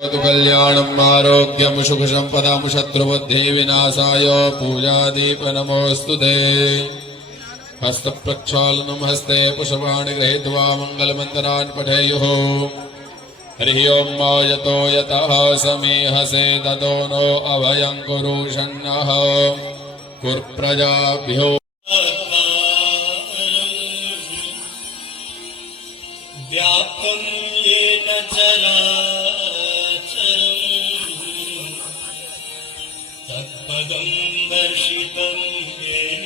कल्याणम् आरोग्यम् सुखसम्पदाम् शत्रुबुद्धि विनाशाय पूजादीप नमोऽस्तु ते। हस्तप्रक्षालनम् हस्ते पुष्पाणि गृहीत्वा मङ्गलमन्त्रान् पठेयुः। हरिः ओम् यतो यतः समीहसे ततो नो अभयम् कुरु षण्णः कुर्प्रजाभ्यो व्याप्तं येन तत्पदं दर्शितं येन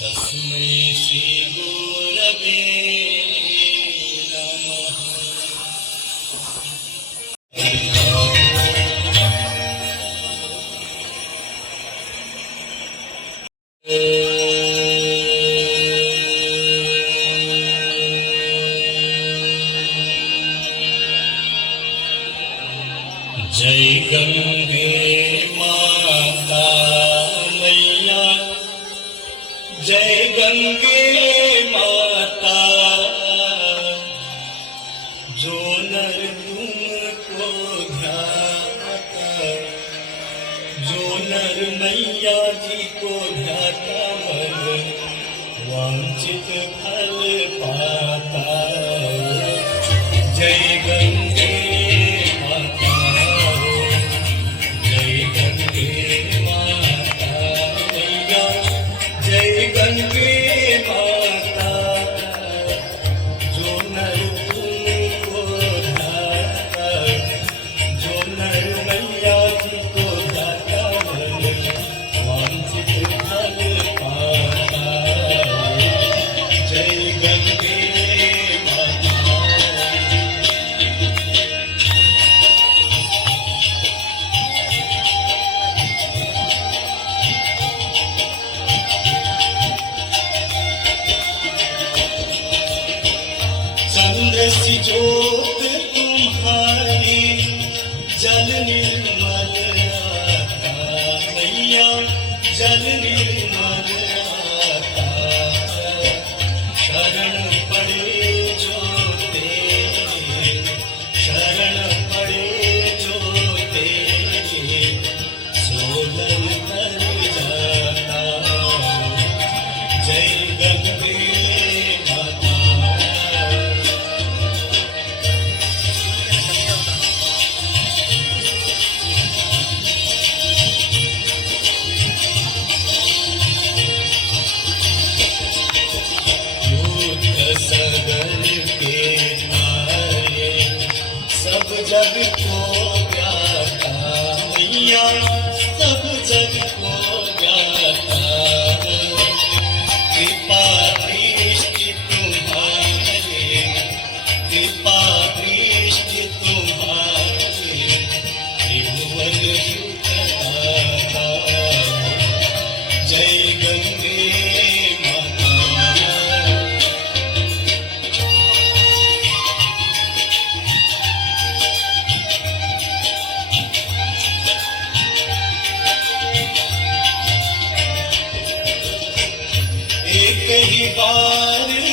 तस्मै श्रीगुरवे नमः। जय गंगे माता मैया, जय गंगे माता, जो नर तुमको ध्याता, जो नर मैया जी को ध्याता मन वांछित फल पाता। जय गंगे सी ज्योत तुम्हारी जल निर्मल आता मैया, जल निर्मल आता। शरण पड़े जो तेरे, शरण पड़े जो तेरे, सोलल कर जाता। जय गंगे जग को गाता मैया, सब जग को गाता। कृपा दृष्टि तुम्हारे, कृपा दृष्टि तुम्हारे, त्रिभुवन सुखदाता। जय गंगे माता। एक ही बार